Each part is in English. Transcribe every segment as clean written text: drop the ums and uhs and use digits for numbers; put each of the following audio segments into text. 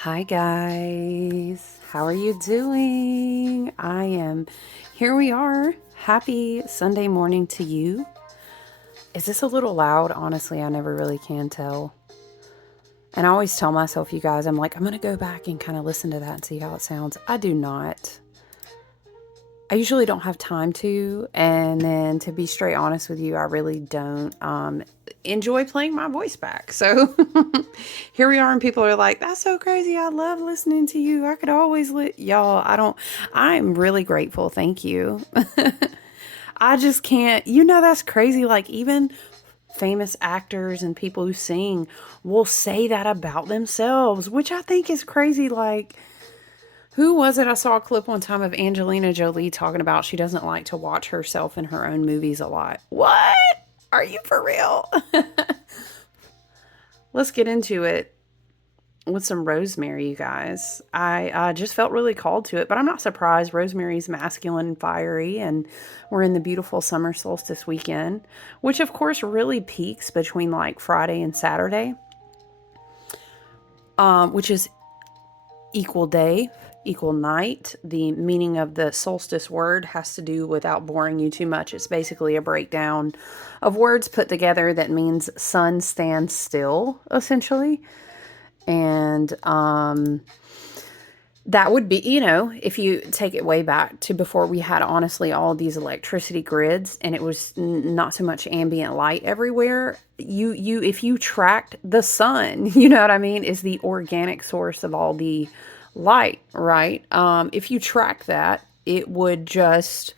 Hi guys, how are you doing? Here we are. Happy Sunday morning to you. Is this a little loud? Honestly, I never really can tell. And I always tell myself, you guys, I'm like, I'm going to go back and kind of listen to that and see how it sounds. I do not. I usually don't have time to. And then to be straight honest with you, I really don't enjoy playing my voice back. So here we are, and people are like, that's so crazy. I love listening to you. I could always y'all. I'm really grateful. Thank you. I just can't, that's crazy. Like, even famous actors and people who sing will say that about themselves, which I think is crazy. Like, who was it? I saw a clip one time of Angelina Jolie talking about she doesn't like to watch herself in her own movies a lot. What? Are you for real? Let's get into it with some rosemary, you guys. I just felt really called to it, but I'm not surprised. Rosemary's masculine and fiery, and we're in the beautiful summer solstice weekend, which of course really peaks between like Friday and Saturday, which is equal day, equal night. The meaning of the solstice word has to do, without boring you too much, it's basically a breakdown of words put together that means sun stands still, essentially. And that would be, if you take it way back to before we had honestly all these electricity grids and it was not so much ambient light everywhere, if you tracked the sun, you know what I mean, is the organic source of all the light, right? If you track that, it would just,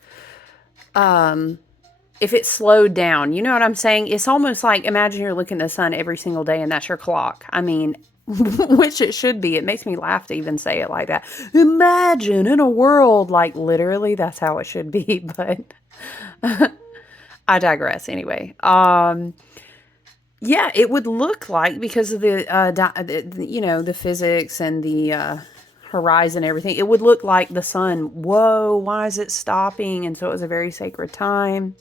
if it slowed down, you know what I'm saying? It's almost like, imagine you're looking at the sun every single day and that's your clock. I mean, which it should be. It makes me laugh to even say it like that. Imagine in a world, like, literally that's how it should be, but I digress anyway. Yeah, it would look like, because of the physics and the horizon and everything, it would look like the sun, whoa, why is it stopping? And so it was a very sacred time.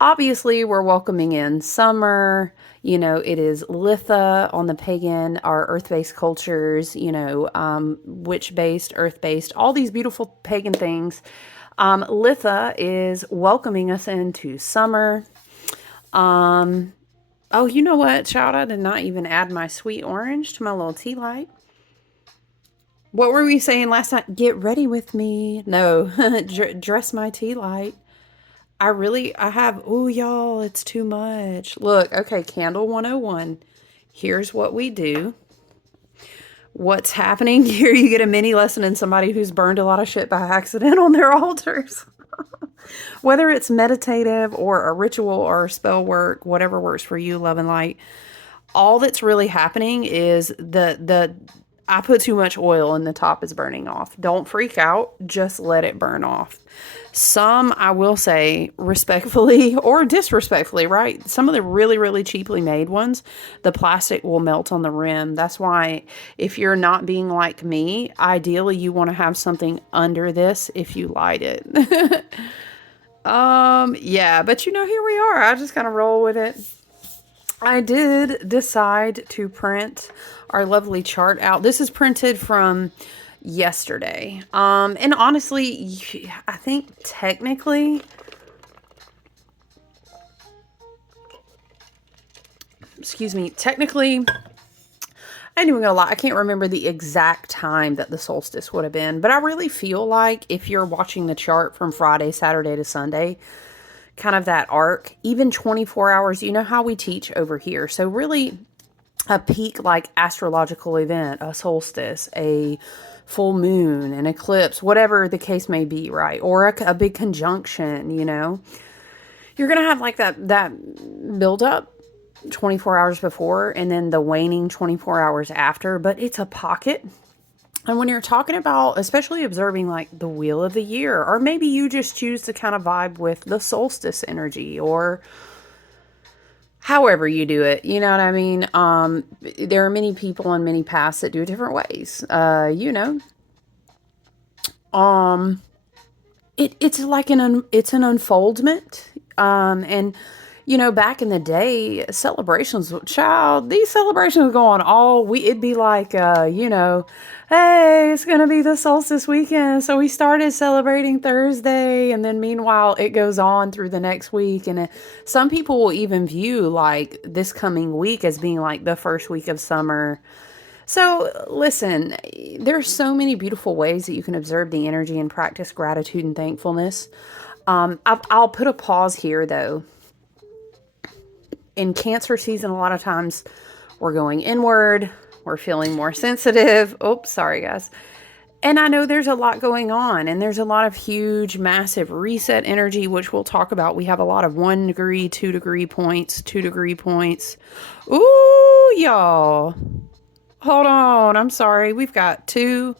Obviously, we're welcoming in summer. It is Litha on the pagan, our earth-based cultures, witch-based, earth-based, all these beautiful pagan things. Litha is welcoming us into summer. Oh, you know what, child? I did not even add my sweet orange to my little tea light. What were we saying last night? Get ready with me. No, dress my tea light. I have, oh, y'all, it's too much. Look, okay, candle 101. Here's what we do. What's happening here? You get a mini lesson in somebody who's burned a lot of shit by accident on their altars. Whether it's meditative or a ritual or spell work, whatever works for you, love and light. All that's really happening is I put too much oil and the top is burning off. Don't freak out. Just let it burn off. Some, I will say, respectfully or disrespectfully, right? Some of the really, really cheaply made ones, the plastic will melt on the rim. That's why, if you're not being like me, ideally you want to have something under this if you light it. Yeah, but here we are. I just kind of roll with it. I did decide to print our lovely chart out. This is printed from yesterday. And honestly, I think technically, I ain't even gonna lie, I can't remember the exact time that the solstice would have been, but I really feel like if you're watching the chart from Friday, Saturday to Sunday, kind of that arc, even 24 hours, you know how we teach over here. So really a peak, like, astrological event, a solstice, a full moon, an eclipse, whatever the case may be, right? Or a big conjunction, you're going to have like that build up 24 hours before and then the waning 24 hours after, but it's a pocket. And when you're talking about, especially observing like the wheel of the year, or maybe you just choose to kind of vibe with the solstice energy, or however you do it, you know what I mean? There are many people on many paths that do it different ways. It's like it's an unfoldment. And You know, back in the day, celebrations, child, these celebrations go on all week. It'd be like, hey, it's going to be the solstice weekend. So we started celebrating Thursday. And then meanwhile, it goes on through the next week. And some people will even view like this coming week as being like the first week of summer. So listen, there's so many beautiful ways that you can observe the energy and practice gratitude and thankfulness. I'll put a pause here though. In Cancer season, a lot of times we're going inward, we're feeling more sensitive. Oops, sorry guys. And I know there's a lot going on, and there's a lot of huge, massive reset energy, which we'll talk about. We have a lot of 1 degree, 2 degree points, 2 degree points. Ooh, y'all. Hold on. I'm sorry. We've got 2,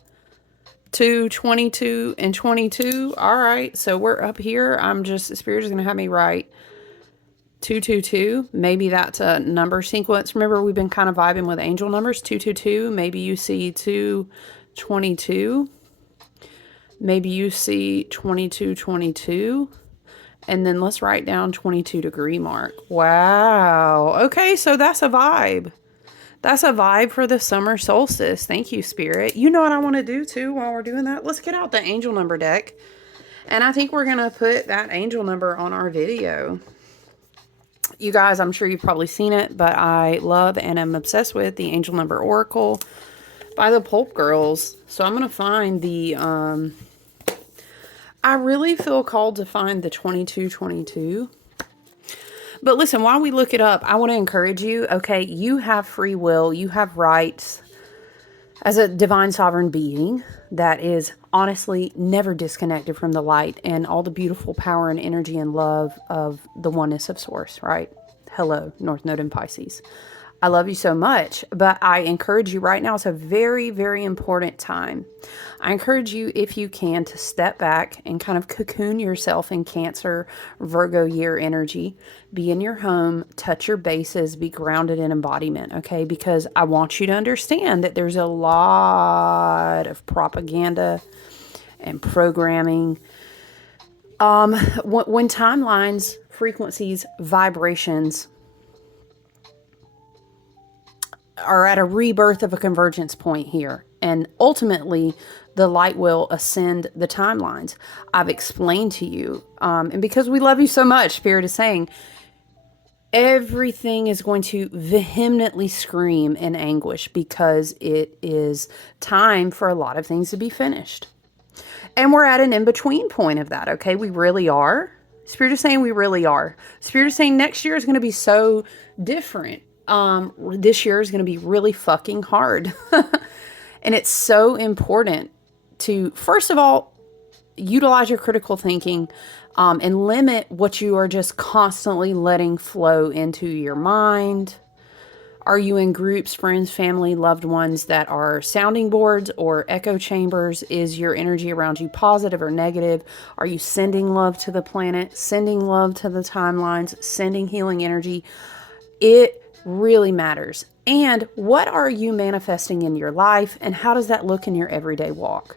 22, and 22. All right. So we're up here. Spirit is going to have me write 222, maybe that's a number sequence. Remember, we've been kind of vibing with angel numbers. 222, maybe you see 222. Maybe you see 2222. And then let's write down 22 degree mark. Wow. Okay, so that's a vibe. That's a vibe for the summer solstice. Thank you, Spirit. You know what I want to do too while we're doing that? Let's get out the angel number deck. And I think we're going to put that angel number on our video. You guys, I'm sure you've probably seen it, but I love and am obsessed with the Angel Number Oracle by the Pulp Girls. So I'm going to find the, I really feel called to find the 2222. But listen, while we look it up, I want to encourage you, okay, you have free will, you have rights as a divine sovereign being that is honestly never disconnected from the light and all the beautiful power and energy and love of the oneness of Source, right? Hello, North Node and Pisces. I love you so much, but I encourage you right now. It's a very, very important time. I encourage you, if you can, to step back and kind of cocoon yourself in Cancer, Virgo year energy. Be in your home, touch your bases, be grounded in embodiment, okay? Because I want you to understand that there's a lot of propaganda and programming. When timelines, frequencies, vibrations are at a rebirth of a convergence point here. And ultimately, the light will ascend the timelines. I've explained to you. And because we love you so much, Spirit is saying, everything is going to vehemently scream in anguish because it is time for a lot of things to be finished. And we're at an in-between point of that, okay? We really are. Spirit is saying we really are. Spirit is saying next year is going to be so different. This year is going to be really fucking hard. And it's so important to, first of all, utilize your critical thinking and limit what you are just constantly letting flow into your mind. Are you in groups, friends, family, loved ones that are sounding boards or echo chambers? Is your energy around you positive or negative? Are you sending love to the planet, sending love to the timelines, sending healing energy? It really matters. And what are you manifesting in your life, and how does that look in your everyday walk?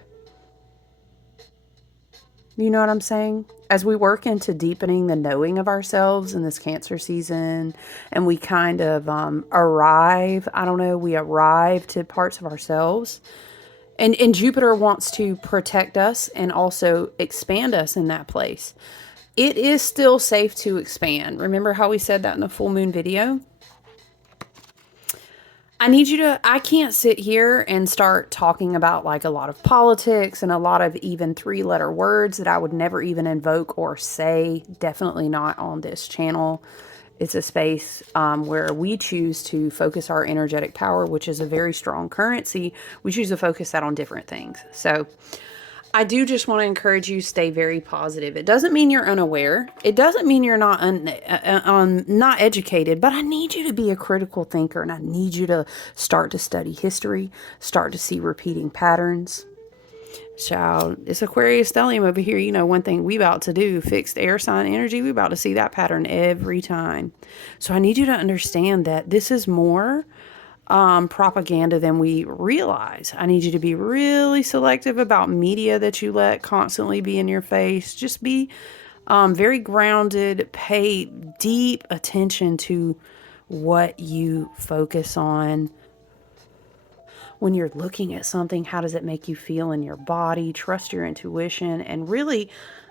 You know what I'm saying? As we work into deepening the knowing of ourselves in this Cancer season, and we kind of arrive to parts of ourselves. And Jupiter wants to protect us and also expand us in that place. It is still safe to expand. Remember how we said that in the full moon video? I can't sit here and start talking about like a lot of politics and a lot of even 3-letter words that I would never even invoke or say. Definitely not on this channel. It's a space where we choose to focus our energetic power, which is a very strong currency. We choose to focus that on different things. So I do just want to encourage you, stay very positive. It doesn't mean you're unaware. It doesn't mean you're not not educated, but I need you to be a critical thinker, and I need you to start to study history, start to see repeating patterns. Child, it's Aquarius stellium over here. You know, one thing we about to do, fixed air sign energy, we about to see that pattern every time. So I need you to understand that this is more propaganda than we realize. I need you to be really selective about media that you let constantly be in your face. Just be Very grounded. Pay deep attention to what you focus on. When you're looking at something, how does it make you feel in your body? Trust your intuition, and really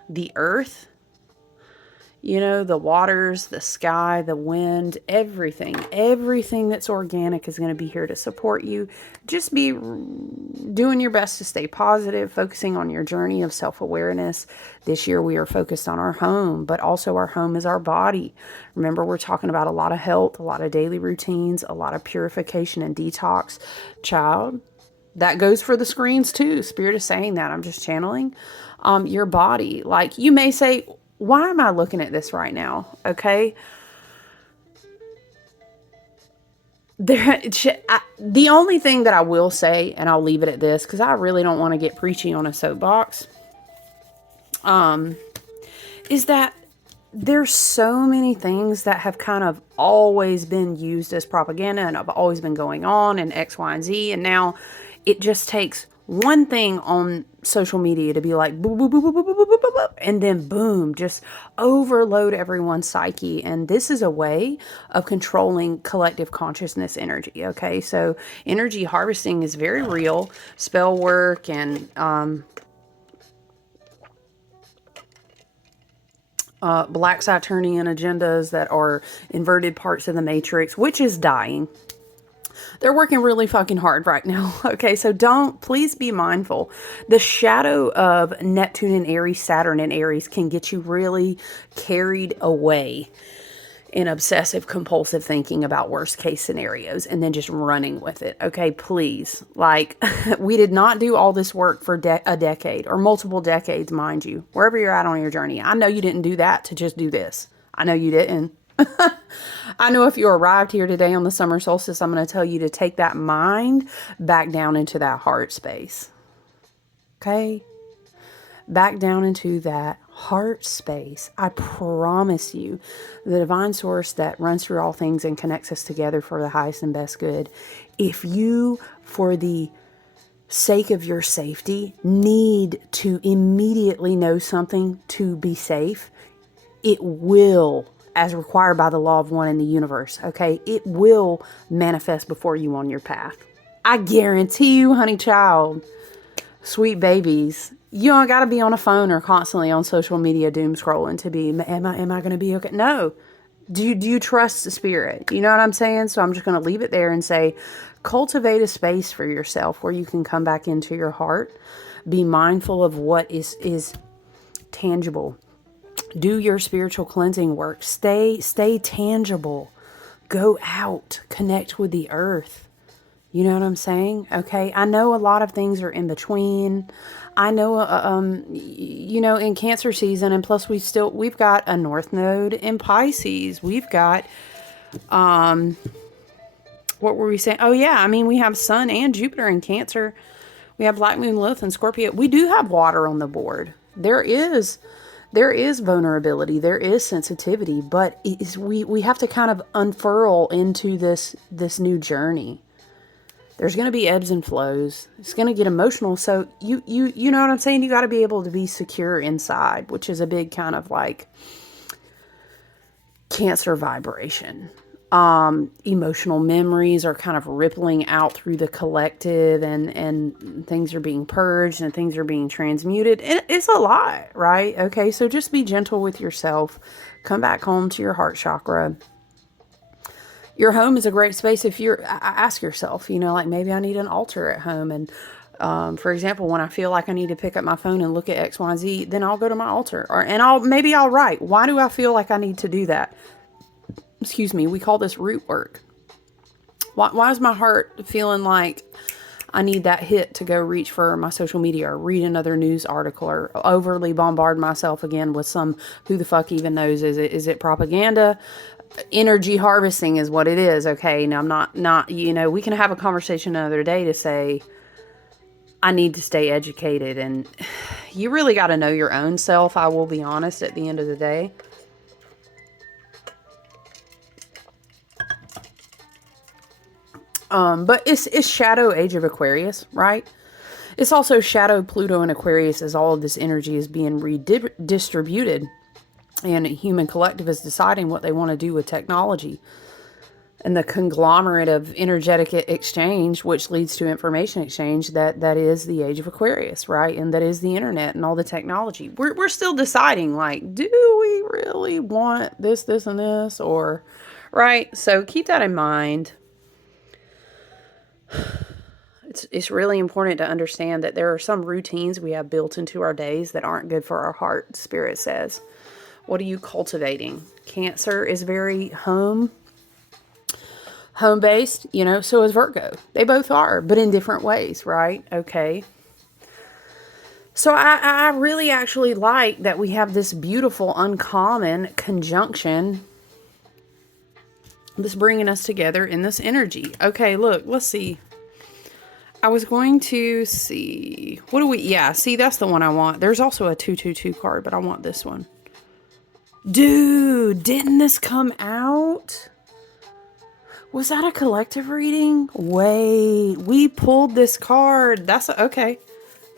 the earth, the waters, the sky, the wind, everything that's organic is going to be here to support you. Just be doing your best to stay positive, focusing on your journey of self-awareness. This year we are focused on our home, but also our home is our body. Remember, we're talking about a lot of health, a lot of daily routines, a lot of purification and detox. Child, that goes for the screens too. Spirit is saying that. I'm just channeling your body. Like, you may say, why am I looking at this right now? Okay. The only thing that I will say, and I'll leave it at this, because I really don't want to get preachy on a soapbox, is that there's so many things that have kind of always been used as propaganda and have always been going on in X, Y, and Z. And now it just takes one thing on social media to be like, boop, boop, boop, boop, boop, boop, boop, boop, boop, and then boom, just overload everyone's psyche. And this is a way of controlling collective consciousness energy. Okay. So energy harvesting is very real. Spell work and, black Saturnian agendas that are inverted parts of the matrix, which is dying. They're working really fucking hard right now. Okay, so please be mindful. The shadow of Neptune and Aries, Saturn and Aries can get you really carried away in obsessive compulsive thinking about worst case scenarios and then just running with it. Okay, please. Like, we did not do all this work for a decade or multiple decades, mind you, wherever you're at on your journey. I know you didn't do that to just do this. I know you didn't. I know if you arrived here today on the summer solstice, I'm going to tell you to take that mind back down into that heart space. Okay? Back down into that heart space. I promise you, the divine source that runs through all things and connects us together for the highest and best good, if you, for the sake of your safety, need to immediately know something to be safe, it will, as required by the law of one in the universe, okay? It will manifest before you on your path. I guarantee you, honey child, sweet babies, you don't got to be on a phone or constantly on social media doom scrolling to be, am I going to be okay? No. Do you trust the spirit? You know what I'm saying? So I'm just going to leave it there and say, cultivate a space for yourself where you can come back into your heart. Be mindful of what is tangible. Do your spiritual cleansing work. Stay tangible. Go out. Connect with the earth. You know what I'm saying? Okay. I know a lot of things are in between. I know, in Cancer season, and plus we've got a North Node in Pisces. We've got, what were we saying? Oh yeah. I mean, we have Sun and Jupiter in Cancer. We have Black Moon, Litha, and Scorpio. We do have water on the board. There is vulnerability, there is sensitivity, but we have to kind of unfurl into this new journey. There's going to be ebbs and flows. It's going to get emotional. So you know what I'm saying? You got to be able to be secure inside, which is a big kind of like Cancer vibration. Emotional memories are kind of rippling out through the collective, and things are being purged and things are being transmuted. It's a lot, right? Okay. So just be gentle with yourself. Come back home to your heart chakra. Your home is a great space. If ask yourself, like maybe I need an altar at home. And, for example, when I feel like I need to pick up my phone and look at X, Y, Z, then I'll go to my altar and I'll write. Why do I feel like I need to do that? Excuse me. We call this root work. Why is my heart feeling like I need that hit to go reach for my social media or read another news article or overly bombard myself again with some, who the fuck even knows? Is it propaganda? Energy harvesting is what it is. Okay. Now I'm not, we can have a conversation another day to say, I need to stay educated, and you really got to know your own self. I will be honest at the end of the day. But it's shadow age of Aquarius, right? It's also shadow Pluto and Aquarius as all of this energy is being redistributed And a human collective is deciding what they want to do with technology. And the conglomerate of energetic exchange, which leads to information exchange, that is the age of Aquarius, right? And that is the internet and all the technology. We're still deciding, like, do we really want this, and this, or, right? So keep that in mind. It's really important to understand that there are some routines we have built into our days that aren't good for our heart, Spirit says. What are you cultivating? Cancer is very home-based, so is Virgo. They both are, but in different ways, right? Okay. So I really actually like that we have this beautiful, uncommon conjunction that's bringing us together in this energy. Okay, look, let's see. I was going to see. What do we... Yeah, see, that's the one I want. There's also a 222 card, but I want this one. Dude, didn't this come out? Was that a collective reading? Wait, we pulled this card. That's okay.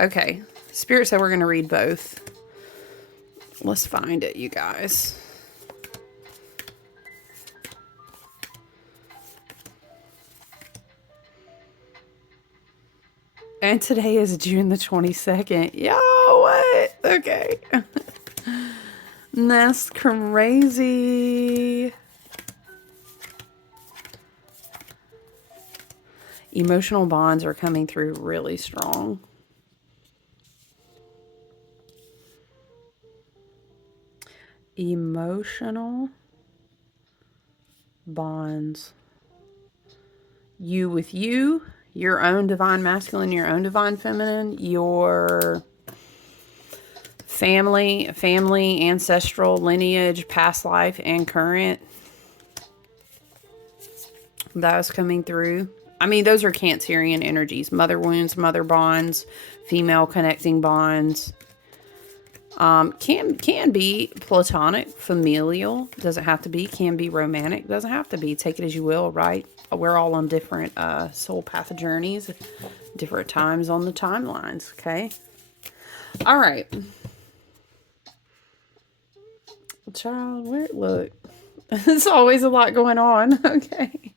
Okay. Spirit said we're going to read both. Let's find it, you guys. And today is June the 22nd. Yo, what? Okay. That's crazy. Emotional bonds are coming through really strong. Emotional bonds. You with you, your own divine masculine, your own divine feminine, your family, ancestral lineage, past life, and current. That's coming through. I mean, those are Cancerian energies. Mother wounds, mother bonds, female connecting bonds. Can be platonic, familial. Doesn't have to be. Can be romantic. Doesn't have to be. Take it as you will, right? We're all on different soul path journeys, different times on the timelines, okay? All right. Child, look. There's always a lot going on, okay?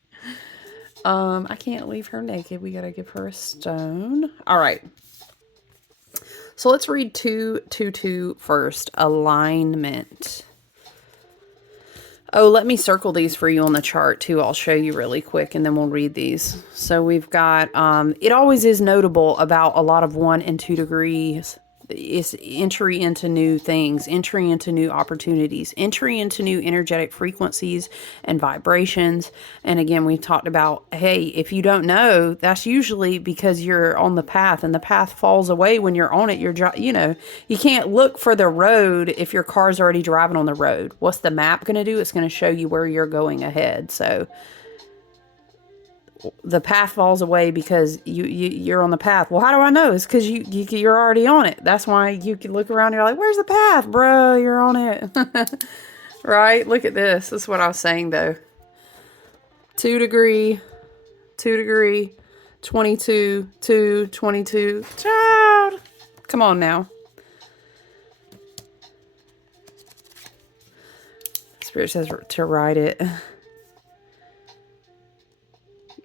I can't leave her naked. We gotta give her a stone. All right. So let's read 222 first. Alignment. Oh, let me circle these for you on the chart too. I'll show you really quick and then we'll read these. So we've got, it always is notable about a lot of 1 and 2 degrees is entry into new things, entry into new opportunities, entry into new energetic frequencies and vibrations. And again, we talked about, hey, if you don't know, that's usually because you're on the path and the path falls away when you're on it. You can't look for the road if your car's already driving on the road. What's the map going to do? It's going to show you where you're going ahead. So the path falls away because you're on the path. Well, how do I know? It's because you're already on it. That's why you can look around and you're like, where's the path, bro? You're on it. Right? Look at this. This is what I was saying, though. 2 degree, 22, 2, 22. Child. Come on now. Spirit says to write it.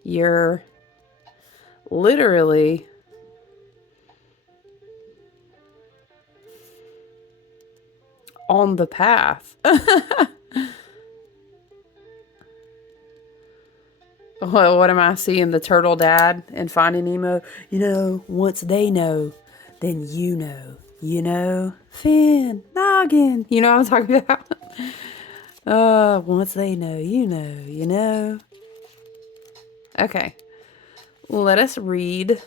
You're literally on the path. Well, what am I seeing? The turtle dad and Finding Nemo? Once they know, then you know. Finn, Noggin. You know what I'm talking about? Once they know, you know. Okay. Let us read.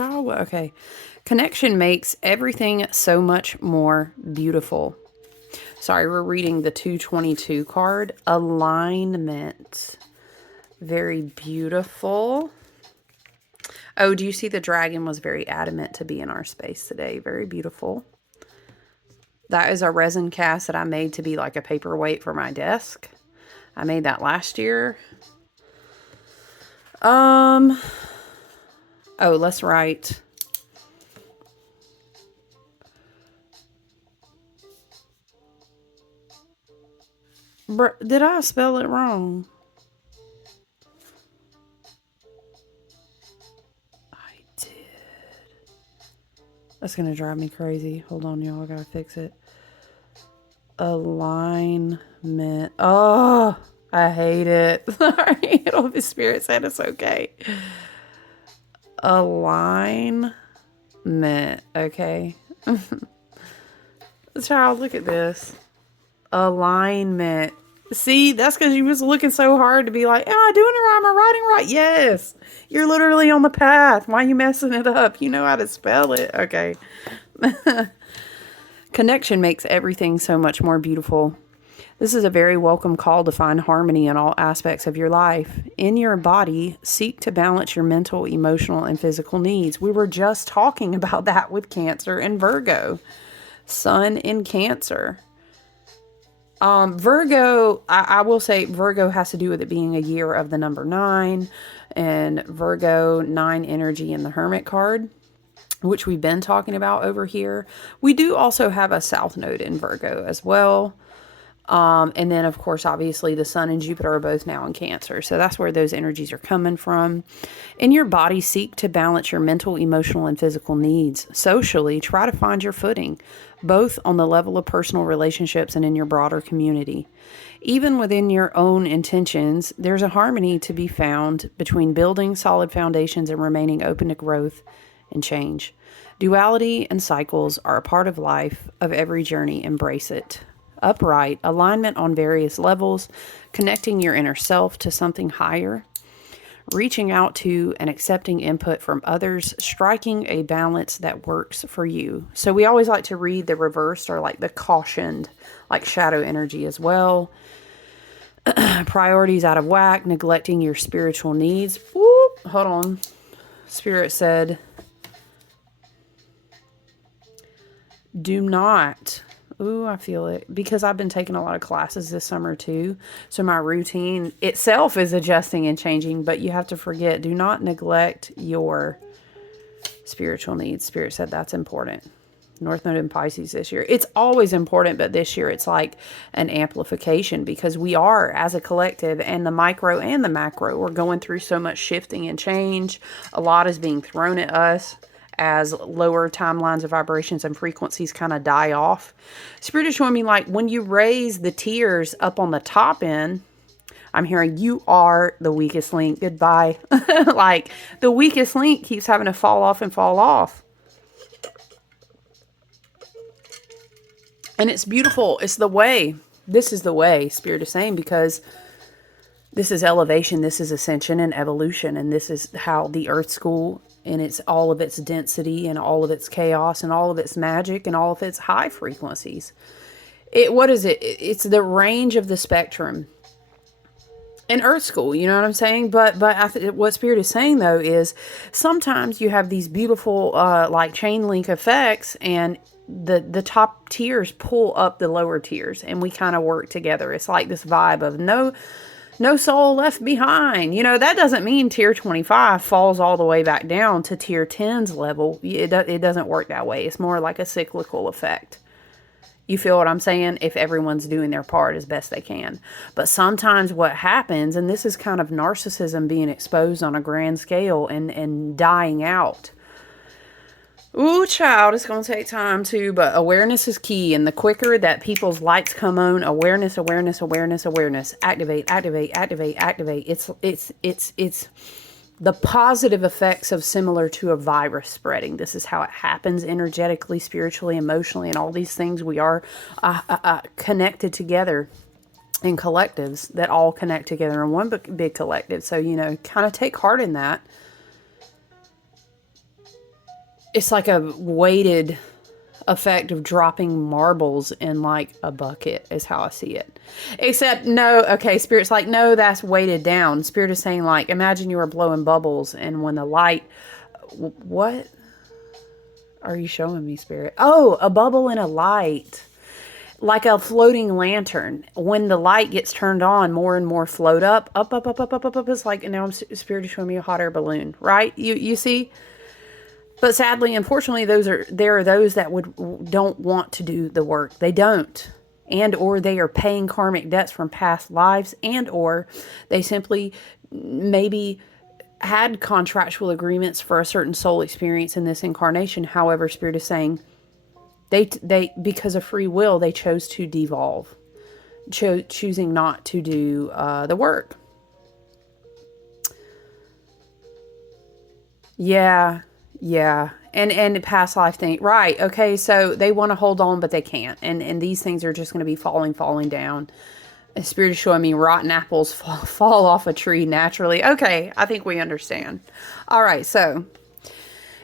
Okay. Connection makes everything so much more beautiful. Sorry, we're reading the 222 card. Alignment. Very beautiful. Oh, do you see the dragon was very adamant to be in our space today? Very beautiful. That is a resin cast that I made to be like a paperweight for my desk. I made that last year. Oh, let's write. Did I spell it wrong? I did. That's going to drive me crazy. Hold on, y'all. I got to fix it. Alignment. Oh, I hate it. Sorry. Holy Spirit said it's okay. Alignment. Okay. Child, look at this. Alignment. See, that's because you was looking so hard to be like, am I doing it right? Am I writing right? Yes. You're literally on the path. Why are you messing it up? You know how to spell it. Okay. Connection makes everything so much more beautiful. This is a very welcome call to find harmony in all aspects of your life. In your body, seek to balance your mental, emotional, and physical needs. We were just talking about that with Cancer and Virgo. Sun in Cancer. Virgo, I will say Virgo has to do with it being a year of the number 9, and Virgo 9 energy in the Hermit card, which we've been talking about over here. We do also have a South Node in Virgo as well. And then, of course, obviously the Sun and Jupiter are both now in Cancer. So that's where those energies are coming from. In your body, seek to balance your mental, emotional, and physical needs. Socially, try to find your footing, both on the level of personal relationships and in your broader community. Even within your own intentions, there's a harmony to be found between building solid foundations and remaining open to growth and change. Duality and cycles are a part of life, of every journey. Embrace it. Upright, alignment on various levels, connecting your inner self to something higher, reaching out to and accepting input from others, striking a balance that works for you. So we always like to read the reversed or like the cautioned, like shadow energy as well. Priorities out of whack, neglecting your spiritual needs. Whoop, hold on. Spirit said, do not. Ooh, I feel it. Because I've been taking a lot of classes this summer too. So my routine itself is adjusting and changing. But you have to forget, do not neglect your spiritual needs. Spirit said that's important. North Node in Pisces this year. It's always important, but this year it's like an amplification because we are, as a collective, and the micro and the macro, we're going through so much shifting and change. A lot is being thrown at us as lower timelines of vibrations and frequencies kind of die off. Spirit is showing me like when you raise the tiers up on the top end, I'm hearing you are the weakest link. Goodbye. Like the weakest link keeps having to fall off and fall off. And it's beautiful. It's the way. This is the way, Spirit is saying, because this is elevation, this is ascension and evolution, and this is how the Earth School and it's all of its density and all of its chaos and all of its magic and all of its high frequencies. What is it? It's the range of the spectrum in Earth School, you know what I'm saying? But what Spirit is saying though is sometimes you have these beautiful like chain link effects, and the top tiers pull up the lower tiers, and we kind of work together. It's like this vibe of no soul left behind. You know, that doesn't mean tier 25 falls all the way back down to tier 10's level. It doesn't work that way. It's more like a cyclical effect. You feel what I'm saying? If everyone's doing their part as best they can. But sometimes what happens, and this is kind of narcissism being exposed on a grand scale and dying out. Ooh, child, it's going to take time too, but awareness is key. And the quicker that people's lights come on, awareness, activate. It's the positive effects of similar to a virus spreading. This is how it happens energetically, spiritually, emotionally, and all these things. We are connected together in collectives that all connect together in one big collective. So, you know, kind of take heart in that. It's like a weighted effect of dropping marbles in like a bucket is how I see it. Except no, okay, Spirit's like, no, that's weighted down. Spirit is saying like, imagine you were blowing bubbles and when the light, what are you showing me, Spirit? Oh, a bubble in a light. Like a floating lantern. When the light gets turned on, more and more float up. It's like, and now Spirit is showing me a hot air balloon, right? You see? But sadly, unfortunately, there are those that don't want to do the work. They don't. and or they are paying karmic debts from past lives, and or they simply maybe had contractual agreements for a certain soul experience in this incarnation. However, Spirit is saying they because of free will, they chose to devolve, choosing not to do the work. Yeah, yeah. And past life thing. Right. Okay, so they want to hold on but they can't. And these things are just going to be falling down. The Spirit is showing me rotten apples fall off a tree naturally. Okay, I think we understand. All right, so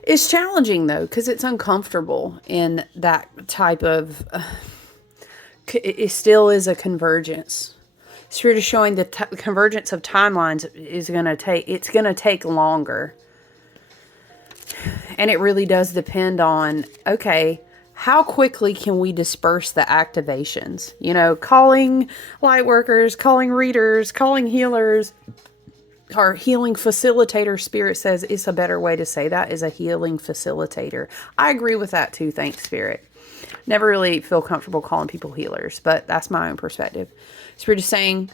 it's challenging though because it's uncomfortable in that type of it still is a convergence. Spirit is showing the convergence of timelines is going to take longer. And it really does depend on, okay, how quickly can we disperse the activations? You know, calling light workers, calling readers, calling healers, or healing facilitator. Spirit says it's a better way to say that, is a healing facilitator. I agree with that too, thanks, Spirit. Never really feel comfortable calling people healers, but that's my own perspective. Spirit is saying,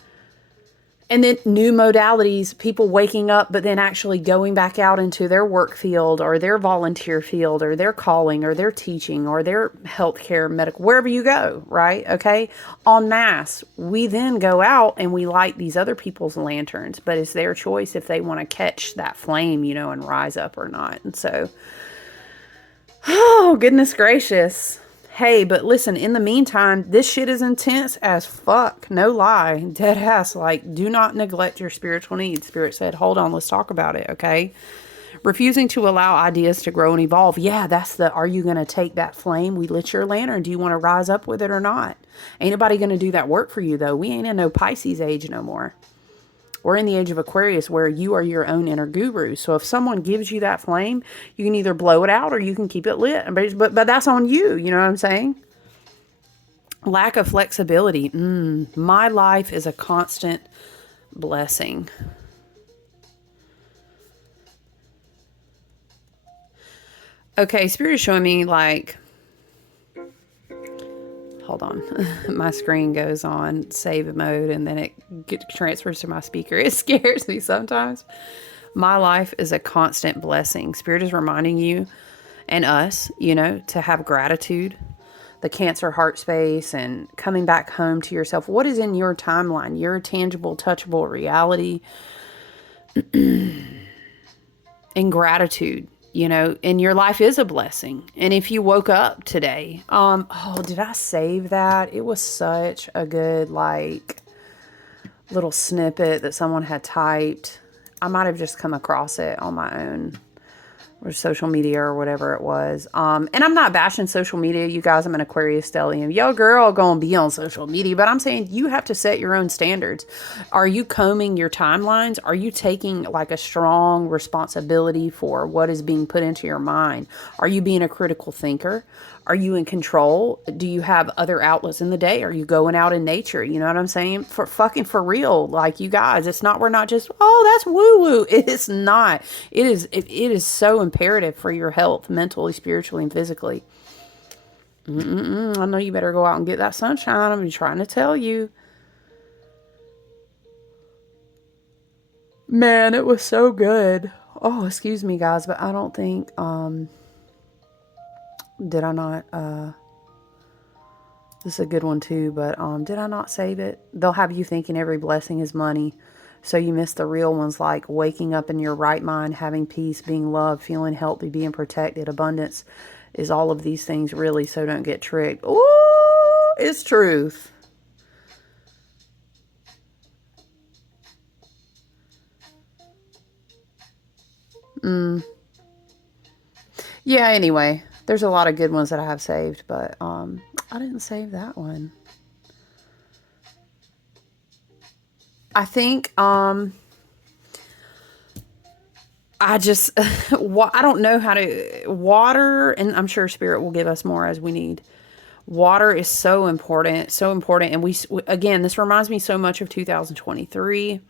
and then new modalities, people waking up, but then actually going back out into their work field or their volunteer field or their calling or their teaching or their healthcare, medical, wherever you go, right? Okay. En masse, we then go out and we light these other people's lanterns, but it's their choice if they want to catch that flame, you know, and rise up or not. And so, oh, goodness gracious. Hey, but listen, in the meantime, this shit is intense as fuck. No lie. Dead ass. Like, do not neglect your spiritual needs. Spirit said, hold on, let's talk about it, okay? Refusing to allow ideas to grow and evolve. Yeah, that's the, are you going to take that flame? We lit your lantern. Do you want to rise up with it or not? Ain't nobody going to do that work for you, though. We ain't in no Pisces age no more. We're in the age of Aquarius where you are your own inner guru. So if someone gives you that flame, you can either blow it out or you can keep it lit. But that's on you. You know what I'm saying? Lack of flexibility. My life is a constant blessing. Okay, Spirit is showing me like, hold on, my screen goes on save mode and then it transfers to my speaker. It scares me sometimes. My life is a constant blessing. Spirit is reminding you and us, you know, to have gratitude, the Cancer heart space, and coming back home to yourself. What is in your timeline, your tangible, touchable reality, and gratitude. You know, and your life is a blessing. And if you woke up today, oh, did I save that? It was such a good, like, little snippet that someone had typed. I might have just come across it on my own, or social media or whatever it was. And I'm not bashing social media, you guys. I'm an Aquarius stellium. Yo, girl, gonna be on social media. But I'm saying you have to set your own standards. Are you combing your timelines? Are you taking like a strong responsibility for what is being put into your mind? Are you being a critical thinker? Are you in control? Do you have other outlets in the day? Are you going out in nature? You know what I'm saying? For real. Like, you guys, it's not, we're not just, oh, that's woo woo. It's not. It is so imperative for your health, mentally, spiritually, and physically. I know you better go out and get that sunshine. I'm trying to tell you. Man, it was so good. Oh, excuse me, guys, but I don't think, did I not, this is a good one too, but, did I not save it? They'll have you thinking every blessing is money. So you miss the real ones, like waking up in your right mind, having peace, being loved, feeling healthy, being protected. Abundance is all of these things, really, so don't get tricked. Ooh, it's truth. Yeah, anyway, there's a lot of good ones that I have saved, but I didn't save that one. I think I just I don't know how to water, and I'm sure Spirit will give us more as we need. Water is so important, and we again, this reminds me so much of 2023.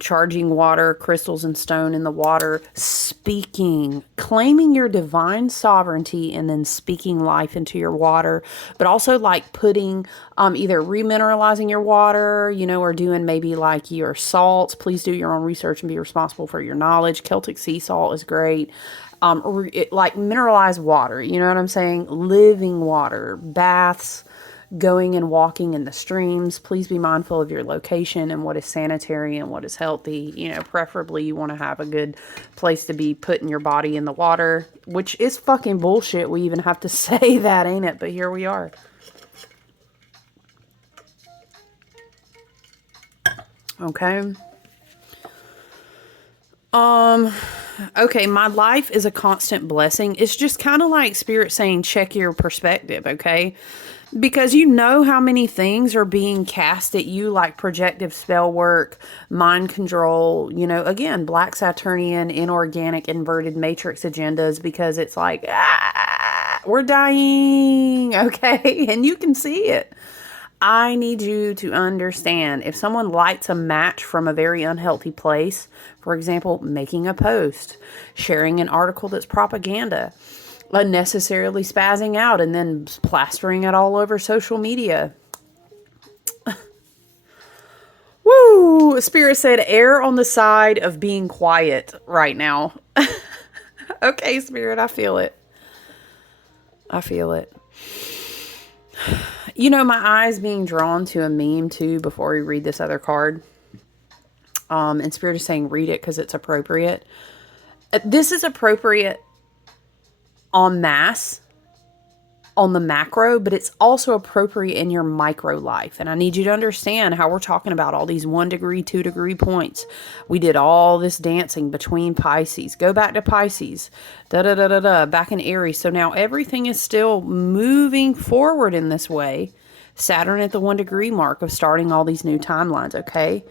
charging water, crystals and stone in the water, speaking, claiming your divine sovereignty, and then speaking life into your water, but also like putting, either remineralizing your water, or doing maybe like your salts. Please do your own research and be responsible for your knowledge. Celtic sea salt is great. Like mineralized water, you know what I'm saying? Living water, baths, going and walking in the streams. Please be mindful of your location and what is sanitary and what is healthy. Preferably you want to have a good place to be putting your body in the water, which is fucking bullshit. We even have to say that, ain't it? But here we are. Okay. Okay, my life is a constant blessing. It's just kind of like Spirit saying, check your perspective, okay? Because you know how many things are being cast at you, like projective spell work, mind control, again, Black Saturnian, inorganic, inverted matrix agendas, because it's like, we're dying, okay? And you can see it. I need you to understand, if someone lights a match from a very unhealthy place, for example, making a post, sharing an article that's propaganda, unnecessarily spazzing out and then plastering it all over social media. Woo! Spirit said, err on the side of being quiet right now. Okay, Spirit, I feel it. I feel it. My eyes being drawn to a meme too before we read this other card. And Spirit is saying read it because it's appropriate. This is appropriate en masse, on the macro, but it's also appropriate in your micro life. And I need you to understand how we're talking about all these 1 degree, 2 degree points. We did all this dancing between Pisces. Go back to Pisces. Back in Aries. So now everything is still moving forward in this way. Saturn at the 1 degree mark of starting all these new timelines, okay?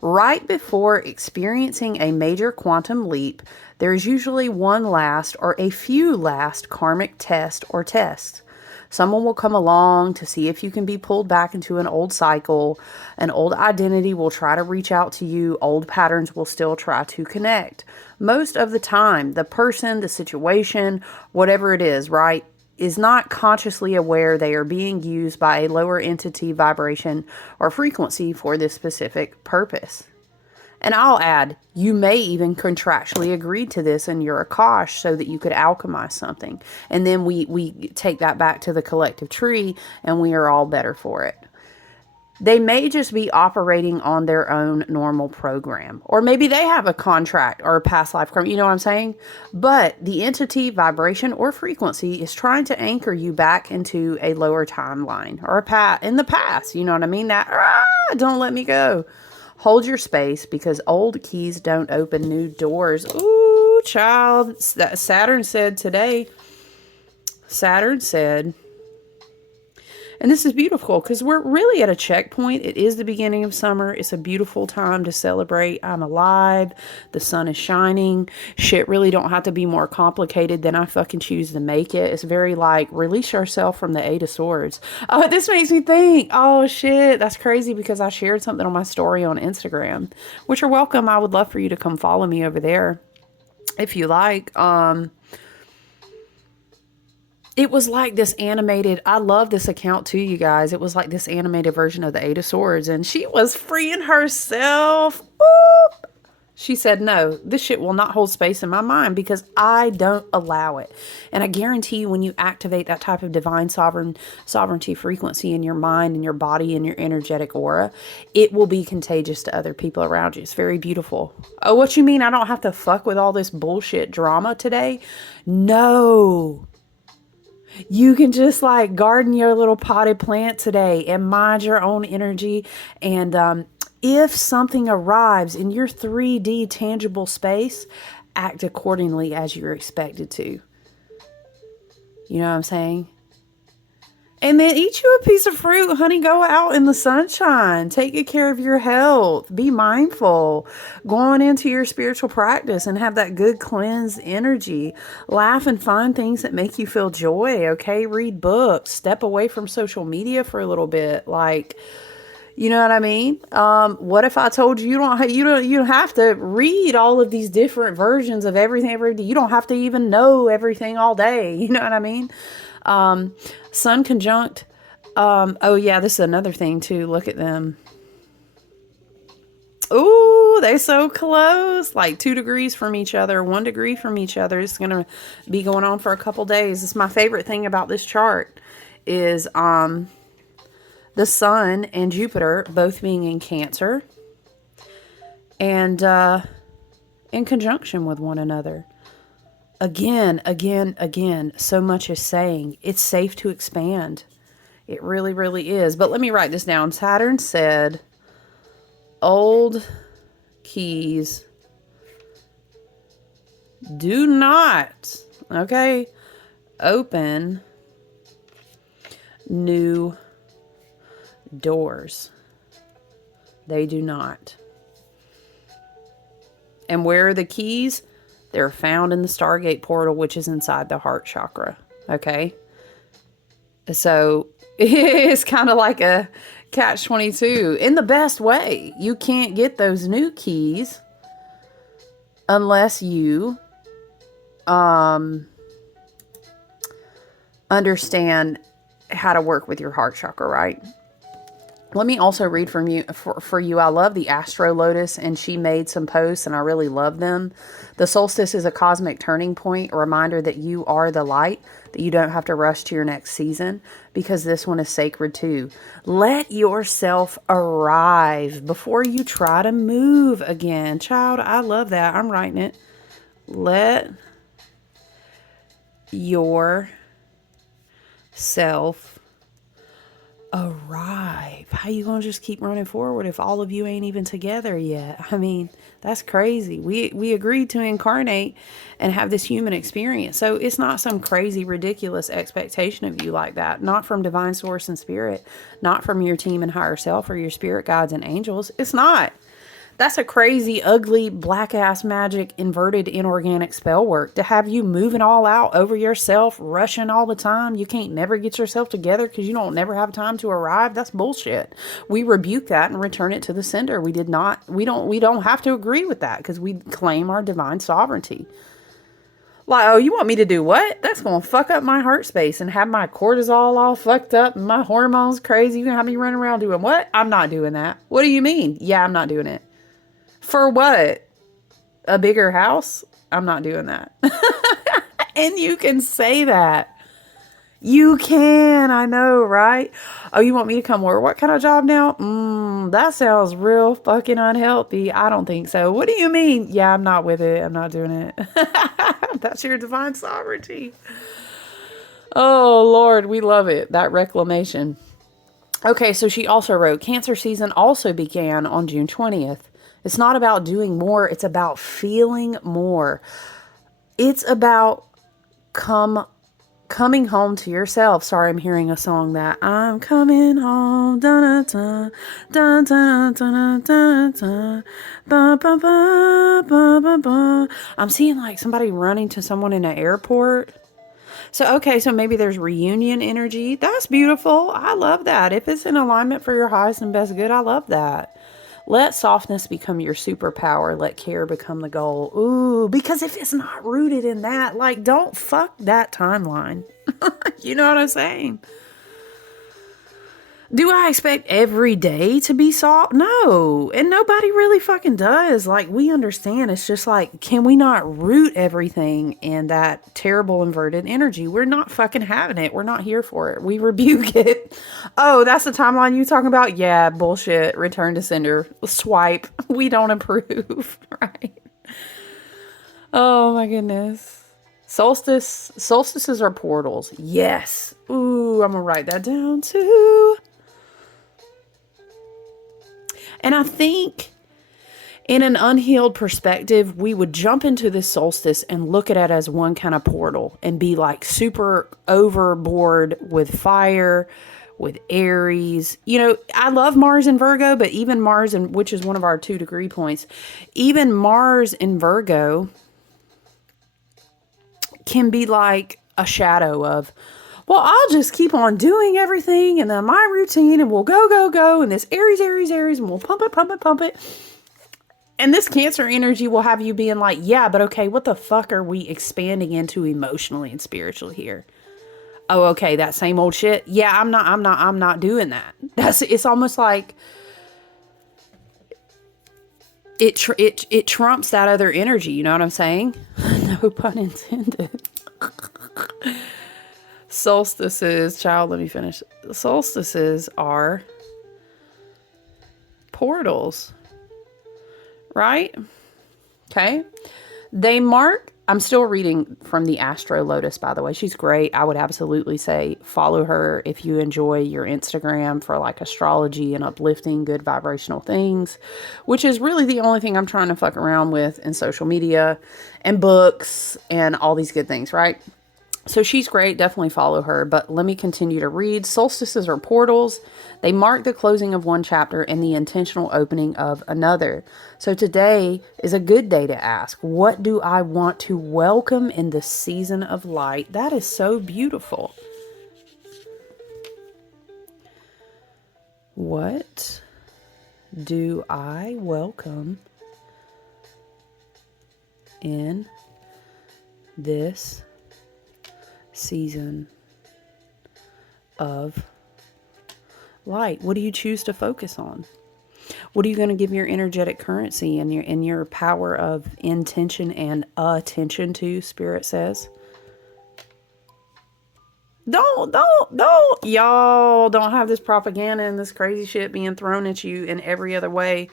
Right before experiencing a major quantum leap, there is usually one last or a few last karmic test or tests. Someone will come along to see if you can be pulled back into an old cycle. An old identity will try to reach out to you. Old patterns will still try to connect. Most of the time, the person, the situation, whatever it is, right, is not consciously aware they are being used by a lower entity, vibration, or frequency for this specific purpose. And I'll add, you may even contractually agree to this in your Akash so that you could alchemize something. And then we take that back to the collective tree and we are all better for it. They may just be operating on their own normal program. Or maybe they have a contract or a past life program, you know what I'm saying? But the entity, vibration, or frequency is trying to anchor you back into a lower timeline or in the past, you know what I mean? That, don't let me go. Hold your space because old keys don't open new doors. Ooh, child. Saturn said today. Saturn said, and this is beautiful because we're really at a checkpoint. It is the beginning of summer. It's a beautiful time to celebrate. I'm alive. The sun is shining. Shit really don't have to be more complicated than I fucking choose to make it. It's very like, release yourself from the 8 of Swords. Oh, this makes me think, oh shit, that's crazy because I shared something on my story on Instagram, which are welcome. I would love for you to come follow me over there if you like. It was like this animated, I love this account too, you guys. It was like this animated version of the 8 of Swords, and she was freeing herself. Boop. She said, no, this shit will not hold space in my mind because I don't allow it. And I guarantee you when you activate that type of divine sovereignty frequency in your mind and your body and your energetic aura, it will be contagious to other people around you. It's very beautiful. Oh, what you mean I don't have to fuck with all this bullshit drama today? No. You can just like garden your little potted plant today and mind your own energy. And if something arrives in your 3D tangible space, act accordingly as you're expected to. You know what I'm saying? And then eat you a piece of fruit, honey. Go out in the sunshine. Take good care of your health. Be mindful. Going into your spiritual practice and have that good cleansed energy. Laugh and find things that make you feel joy, okay? Read books. Step away from social media for a little bit. Like, You know what I mean? What if I told you you don't have to read all of these different versions of everything every day. You don't have to even know everything all day. You know what I mean? Sun conjunct. Oh yeah, this is another thing too. Look at them. Ooh, they're so close. Like 2 degrees from each other, 1 degree from each other. It's going to be going on for a couple days. It's my favorite thing about this chart is the sun and Jupiter both being in Cancer and in conjunction with one another. Again, so much is saying it's safe to expand. It really, really is. But let me write this down. Saturn said, old keys do not, okay, open new doors. They do not. And where are the keys? They're found in the Stargate portal, which is inside the heart chakra. Okay. So it's kind of like a catch-22 in the best way. You can't get those new keys unless you understand how to work with your heart chakra, right? Let me also read from you for you. I love the Astro Lotus, and she made some posts, and I really love them. The solstice is a cosmic turning point, a reminder that you are the light, that you don't have to rush to your next season, because this one is sacred too. Let yourself arrive before you try to move again. Child, I love that. I'm writing it. Let yourself arrive. How you gonna just keep running forward if all of you ain't even together yet? I mean, that's crazy. We agreed to incarnate and have this human experience, so it's not some crazy ridiculous expectation of you like that. Not from divine source and spirit, not from your team and higher self or your spirit guides and angels. It's not. That's a crazy, ugly, black-ass magic, inverted, inorganic spell work to have you moving all out over yourself, rushing all the time. You can't never get yourself together because you don't never have time to arrive. That's bullshit. We rebuke that and return it to the sender. We don't have to agree with that because we claim our divine sovereignty. Like, oh, you want me to do what? That's going to fuck up my heart space and have my cortisol all fucked up and my hormones crazy. You're going to have me running around doing what? I'm not doing that. What do you mean? Yeah, I'm not doing it. For what? A bigger house? I'm not doing that. And you can say that. You can. I know, right? Oh, you want me to come work? What kind of job now? That sounds real fucking unhealthy. I don't think so. What do you mean? Yeah, I'm not with it. I'm not doing it. That's your divine sovereignty. Oh, Lord, we love it. That reclamation. Okay, so she also wrote, Cancer season also began on June 20th. It's not about doing more. It's about feeling more. It's about coming home to yourself. Sorry, I'm hearing a song that I'm coming home. Dun, dun, dun, dun, dun, dun, dun, ba, ba, ba, ba, ba, ba. I'm seeing like somebody running to someone in an airport. So, okay, so maybe there's reunion energy. That's beautiful. I love that. If it's in alignment for your highest and best good, I love that. Let softness become your superpower. Let care become the goal. Ooh, because if it's not rooted in that, like, don't fuck that timeline. You know what I'm saying? Do I expect every day to be soft? No. And nobody really fucking does. Like, we understand. It's just like, can we not root everything in that terrible inverted energy? We're not fucking having it. We're not here for it. We rebuke it. Oh, that's the timeline you talking about? Yeah, bullshit. Return to sender. Swipe. We don't approve. Right? Oh, my goodness. Solstices are portals. Yes. Ooh, I'm going to write that down too. And I think in an unhealed perspective, we would jump into this solstice and look at it as one kind of portal and be like super overboard with fire, with Aries. You know, I love Mars in Virgo, but even Mars, which is one of our 2 degree points, even Mars in Virgo can be like a shadow of well, I'll just keep on doing everything and then my routine and we'll go, go, go. And this Aries, Aries, Aries, and we'll pump it, pump it, pump it. And this Cancer energy will have you being like, yeah, but okay, what the fuck are we expanding into emotionally and spiritually here? Oh, okay, that same old shit. Yeah, I'm not doing that. It's almost like it trumps that other energy. You know what I'm saying? No pun intended. Solstices, child, let me finish. Solstices are portals, right? Okay. They mark, I'm still reading from the Astro Lotus, by the way. She's great. I would absolutely say follow her if you enjoy your Instagram for like astrology and uplifting good vibrational things, which is really the only thing I'm trying to fuck around with in social media and books and all these good things, right? So she's great. Definitely follow her. But let me continue to read. Solstices are portals. They mark the closing of one chapter and the intentional opening of another. So today is a good day to ask, what do I want to welcome in the season of light? That is so beautiful. What do I welcome in this season of light? What do you choose to focus on? What are you going to give your energetic currency and your power of intention and attention to? Spirit says, don't y'all don't have this propaganda and this crazy shit being thrown at you in every other way.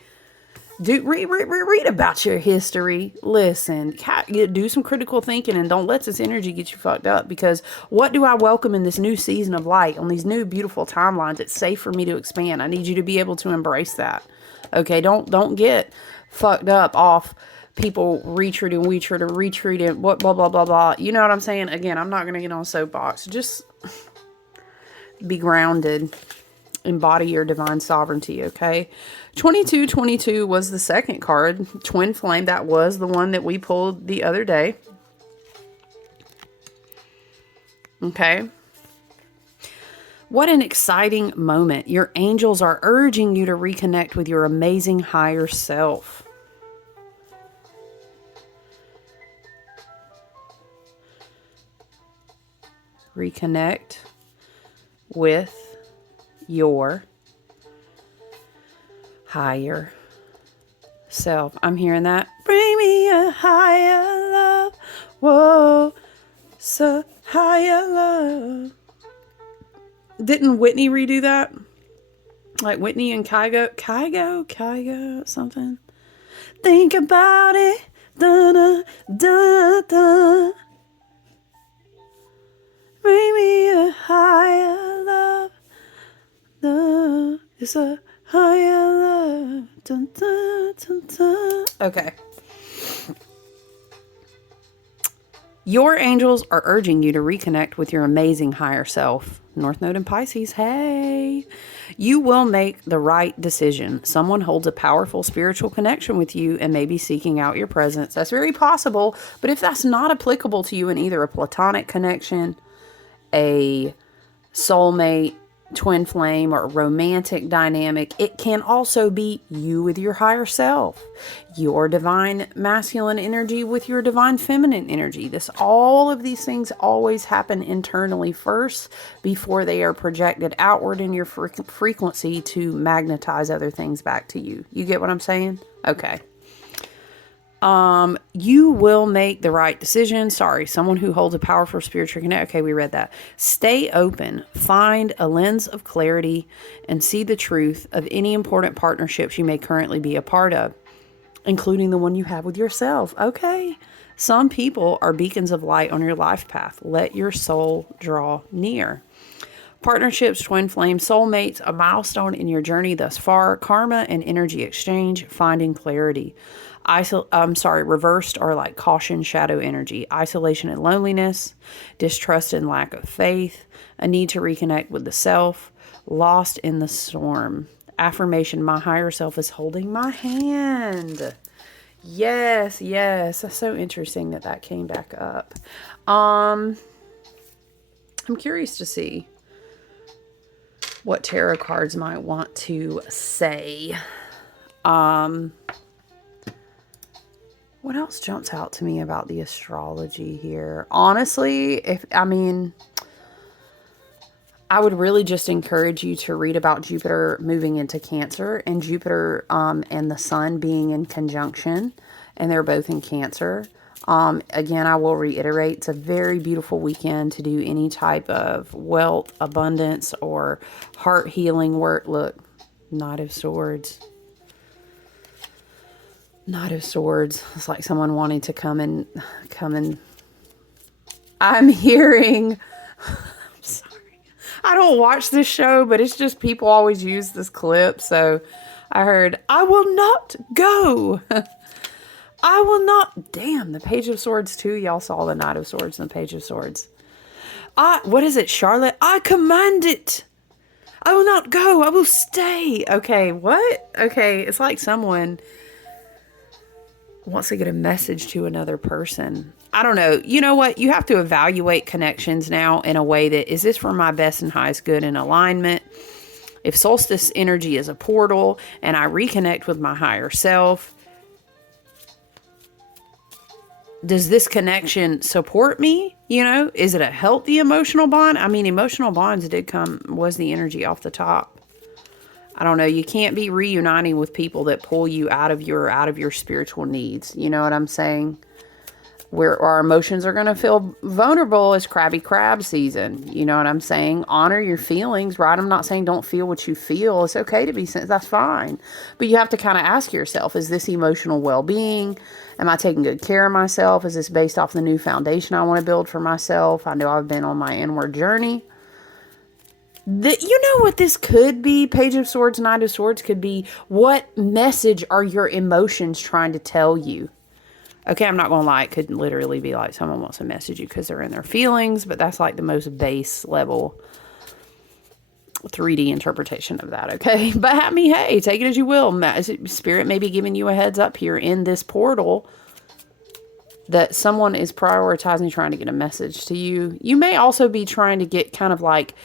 Read about your history. Listen, do some critical thinking and don't let this energy get you fucked up, because what do I welcome in this new season of light on these new beautiful timelines? It's safe for me to expand. I need you to be able to embrace that. Okay, don't get fucked up off people retreating, what blah blah blah blah. You know what I'm saying? Again, I'm not gonna get on a soapbox. Just be grounded. Embody your divine sovereignty, okay? 2222 was the second card. Twin Flame, that was the one that we pulled the other day. Okay. What an exciting moment. Your angels are urging you to reconnect with your amazing higher self. Reconnect with your higher self. I'm hearing that. Bring me a higher love. Whoa, so higher love. Didn't Whitney redo that? Like Whitney and Kygo, something. Think about it. Da, da, da, da. Bring me a higher love. It's a higher love. Dun, dun, dun, dun. Okay. Your angels are urging you to reconnect with your amazing higher self. North Node in Pisces, hey. You will make the right decision. Someone holds a powerful spiritual connection with you and may be seeking out your presence. That's very possible, but if that's not applicable to you in either a platonic connection, a soulmate, twin flame, or romantic dynamic, it can also be you with your higher self, your divine masculine energy with your divine feminine energy. All of these things always happen internally first before they are projected outward in your frequency to magnetize other things back to you. You get what I'm saying? Okay. You will make the right decision. Sorry, someone who holds a powerful spiritual connection. Okay, we read that. Stay open. Find a lens of clarity and see the truth of any important partnerships you may currently be a part of, including the one you have with yourself. Okay. Some people are beacons of light on your life path. Let your soul draw near. Partnerships, twin flame, soulmates, a milestone in your journey thus far, karma and energy exchange, finding clarity. Reversed or like caution, shadow energy, isolation and loneliness, distrust and lack of faith, a need to reconnect with the self, lost in the storm. Affirmation, my higher self is holding my hand. Yes. That's so interesting that came back up. I'm curious to see what tarot cards might want to say. What else jumps out to me about the astrology here? Honestly, I would really just encourage you to read about Jupiter moving into Cancer, and Jupiter and the Sun being in conjunction, and they're both in Cancer. Again, I will reiterate, it's a very beautiful weekend to do any type of wealth, abundance, or heart healing work. Look, Knight of Swords. Knight of Swords. It's like someone wanting to come and I'm hearing, I'm sorry. I don't watch this show, but it's just people always use this clip. So I heard, I will not go. I will not. Damn, the Page of Swords too. Y'all saw the Knight of Swords and the Page of Swords. What is it, Charlotte? I command it. I will not go. I will stay. Okay, what? Okay, it's like someone wants to get a message to another person. I don't know. You know what? You have to evaluate connections now in a way that, is this for my best and highest good in alignment? If solstice energy is a portal and I reconnect with my higher self, does this connection support me? You know, is it a healthy emotional bond? I mean, emotional bonds was the energy off the top. I don't know. You can't be reuniting with people that pull you out of your spiritual needs. You know what I'm saying? Where our emotions are going to feel vulnerable is Krabby Krab season. You know what I'm saying? Honor your feelings, right? I'm not saying don't feel what you feel. It's okay to be, that's fine. But you have to kind of ask yourself, is this emotional well-being? Am I taking good care of myself? Is this based off the new foundation I want to build for myself? I know I've been on my inward journey. You know what this could be? Page of Swords, Knight of Swords could be, what message are your emotions trying to tell you? Okay, I'm not going to lie. It could literally be like someone wants to message you because they're in their feelings, but that's like the most base level 3D interpretation of that, okay? But hey, take it as you will. Spirit may be giving you a heads up here in this portal that someone is prioritizing trying to get a message to you. You may also be trying to get kind of like,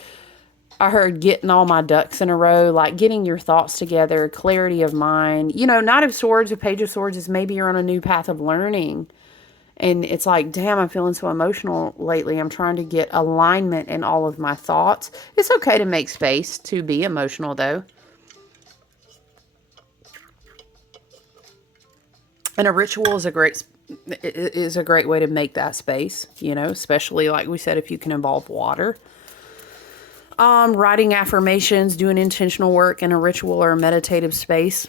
I heard, getting all my ducks in a row, like getting your thoughts together, clarity of mind. You know, Knight of Swords, a Page of Swords is maybe you're on a new path of learning. And it's like, damn, I'm feeling so emotional lately. I'm trying to get alignment in all of my thoughts. It's okay to make space to be emotional, though. And a ritual is a great way to make that space, you know, especially like we said, if you can involve water. Writing affirmations, doing intentional work in a ritual or a meditative space.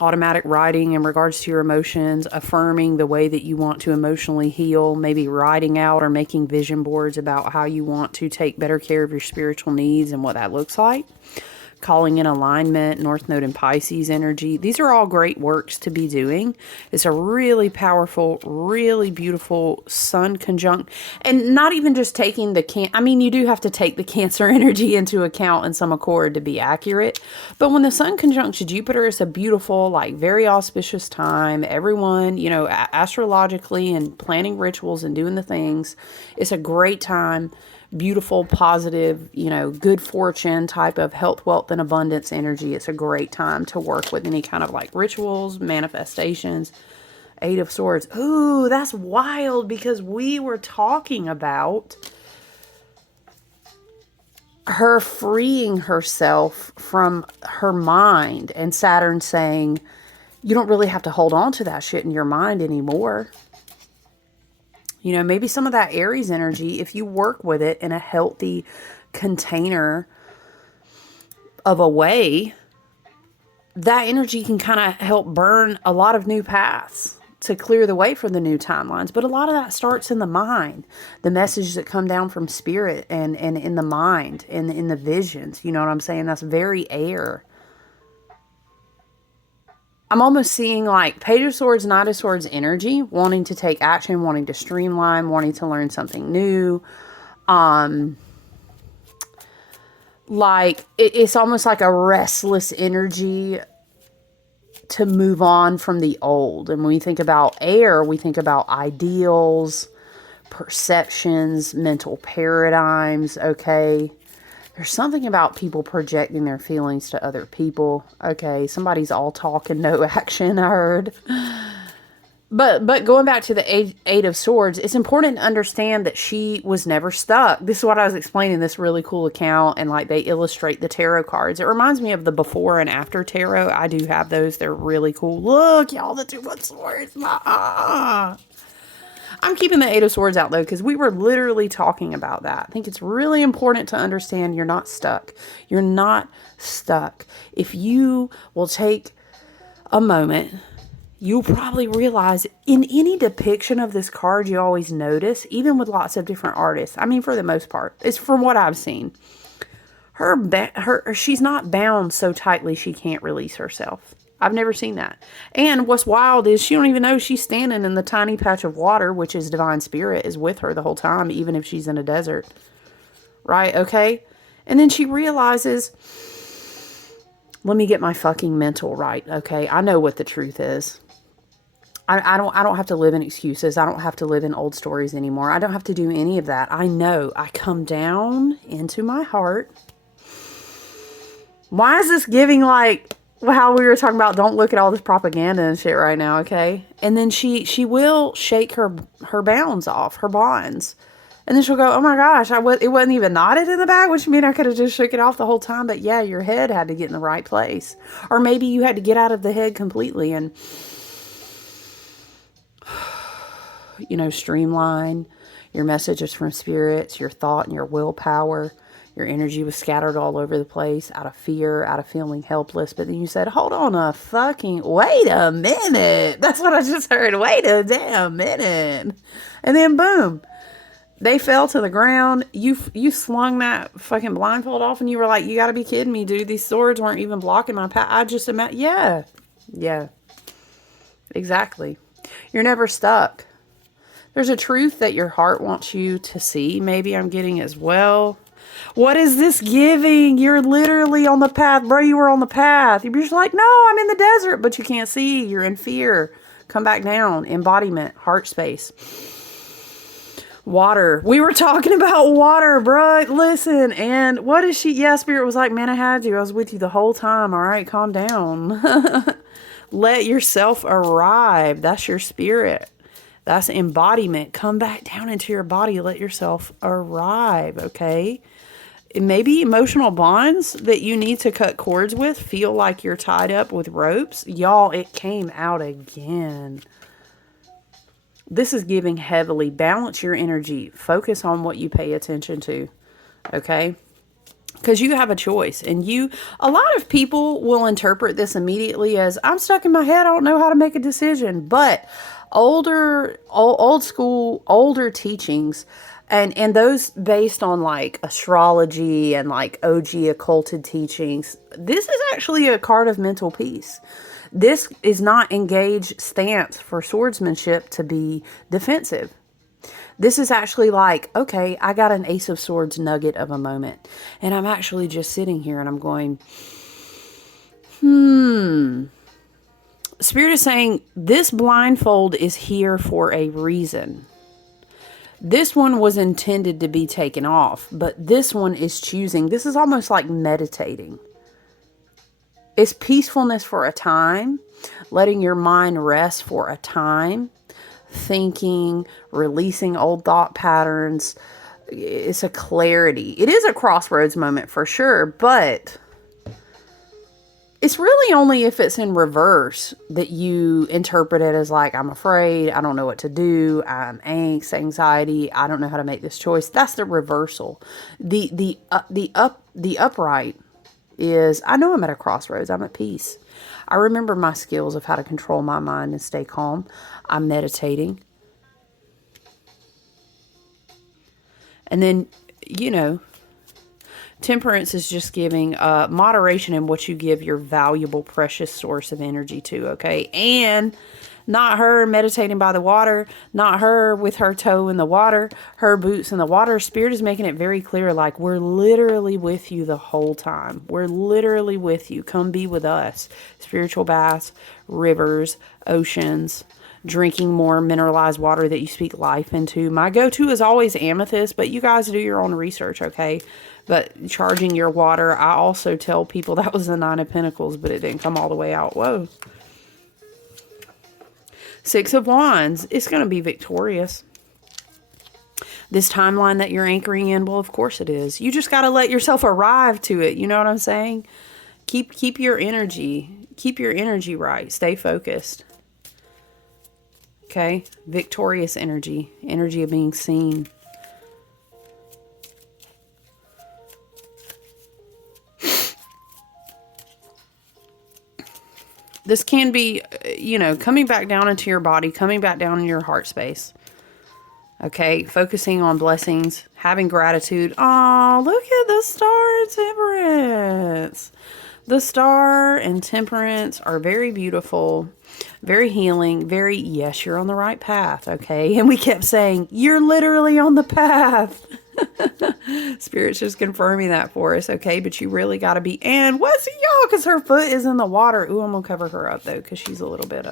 Automatic writing in regards to your emotions, affirming the way that you want to emotionally heal, maybe writing out or making vision boards about how you want to take better care of your spiritual needs and what that looks like. Calling in alignment, North Node and Pisces energy. These are all great works to be doing. It's a really powerful, really beautiful sun conjunct. And not even just taking you do have to take the Cancer energy into account in some accord to be accurate. But when the sun conjuncts Jupiter, it's a beautiful, like very auspicious time. Everyone, you know, astrologically and planning rituals and doing the things. It's a great time. Beautiful, positive, you know, good fortune type of health, wealth, and abundance energy. It's a great time to work with any kind of like rituals, manifestations. 8 of Swords. Ooh, that's wild, because we were talking about her freeing herself from her mind, and Saturn saying, you don't really have to hold on to that shit in your mind anymore. You know, maybe some of that Aries energy, if you work with it in a healthy container of a way, that energy can kind of help burn a lot of new paths to clear the way for the new timelines. But a lot of that starts in the mind. The messages that come down from spirit and in the mind and in the visions. You know what I'm saying? That's very air. I'm almost seeing like Page of Swords, Knight of Swords energy, wanting to take action, wanting to streamline, wanting to learn something new. Like it's almost like a restless energy to move on from the old. And when we think about air, we think about ideals, perceptions, mental paradigms, okay? There's something about people projecting their feelings to other people, okay? Somebody's all talk and no action, I heard. But going back to the Eight of Swords, it's important to understand that she was never stuck. This is what I was explaining, this really cool account, and like they illustrate the tarot cards. It reminds me of the before and after tarot. I do have those. They're really cool. Look, y'all, the Two of Swords. I'm keeping the Eight of Swords out, though, because we were literally talking about that. I think it's really important to understand you're not stuck. You're not stuck. If you will take a moment, you'll probably realize in any depiction of this card, you always notice, even with lots of different artists, I mean, for the most part, it's from what I've seen, she's not bound so tightly she can't release herself. I've never seen that. And what's wild is she don't even know she's standing in the tiny patch of water, which is divine spirit, is with her the whole time, even if she's in a desert. Right? Okay? And then she realizes, let me get my fucking mental right. Okay? I know what the truth is. I don't have to live in excuses. I don't have to live in old stories anymore. I don't have to do any of that. I know. I come down into my heart. Why is this giving like how we were talking about don't look at all this propaganda and shit right now, okay? And then she will shake her bounds off, her bonds. And then she'll go, oh my gosh, it wasn't even knotted in the back, which means I could have just shook it off the whole time. But yeah, your head had to get in the right place. Or maybe you had to get out of the head completely and, you know, streamline your messages from spirits, your thought and your willpower. Your energy was scattered all over the place out of fear, out of feeling helpless. But then you said, hold on wait a minute. That's what I just heard. Wait a damn minute. And then boom, they fell to the ground. You slung that fucking blindfold off and you were like, you gotta be kidding me, dude. These swords weren't even blocking my path. I just imagine, yeah, exactly. You're never stuck. There's a truth that your heart wants you to see. Maybe I'm getting as well. What is this giving? You're literally on the path. Bro, you were on the path. You're just like, no, I'm in the desert, but you can't see. You're in fear. Come back down. Embodiment. Heart space. Water. We were talking about water, bro. Listen. And what is she? Yeah, Spirit was like, man, I had you. I was with you the whole time. All right, calm down. Let yourself arrive. That's your spirit. That's embodiment. Come back down into your body. Let yourself arrive, okay? Maybe emotional bonds that you need to cut cords with feel like you're tied up with ropes. Y'all, it came out again. This is giving heavily. Balance your energy. Focus on what you pay attention to, okay? Because you have a choice. And a lot of people will interpret this immediately as, I'm stuck in my head. I don't know how to make a decision. But old school, older teachings, and those based on like astrology and like OG occulted teachings, this is actually a card of mental peace. This is not engaged stance for swordsmanship to be defensive. This is actually like, okay, I got an Ace of Swords nugget of a moment. And I'm actually just sitting here and I'm going, Spirit is saying this blindfold is here for a reason. This one was intended to be taken off, but this one is choosing. This is almost like meditating. It's peacefulness for a time, letting your mind rest for a time, thinking, releasing old thought patterns. It's a clarity. It is a crossroads moment for sure, but it's really only if it's in reverse that you interpret it as like, I'm afraid, I don't know what to do, I'm anxiety, I don't know how to make this choice. That's the reversal. The upright is, I know I'm at a crossroads, I'm at peace. I remember my skills of how to control my mind and stay calm. I'm meditating. And then, Temperance is just giving moderation in what you give your valuable, precious source of energy to, okay? And not her meditating by the water, not her with her toe in the water, her boots in the water. Spirit is making it very clear, like, we're literally with you the whole time. We're literally with you. Come be with us. Spiritual baths, rivers, oceans, drinking more mineralized water that you speak life into. My go-to is always amethyst, but you guys do your own research, okay? But charging your water, I also tell people that was the Nine of Pentacles, but it didn't come all the way out. Whoa. Six of Wands. It's going to be victorious. This timeline that you're anchoring in, well, of course it is. You just got to let yourself arrive to it. You know what I'm saying? Keep your energy. Keep your energy right. Stay focused. Okay? Victorious energy. Energy of being seen. This can be, you know, coming back down into your body, coming back down in your heart space. Okay, focusing on blessings, having gratitude. Oh, look at the Star and Temperance. The Star and Temperance are very beautiful, very healing, very, yes, you're on the right path, okay? And we kept saying, you're literally on the path. Spirit's just confirming that for us, okay? But you really got to be, and what's it, y'all? Because her foot is in the water. Ooh, I'm going to cover her up, though, because she's a little bit,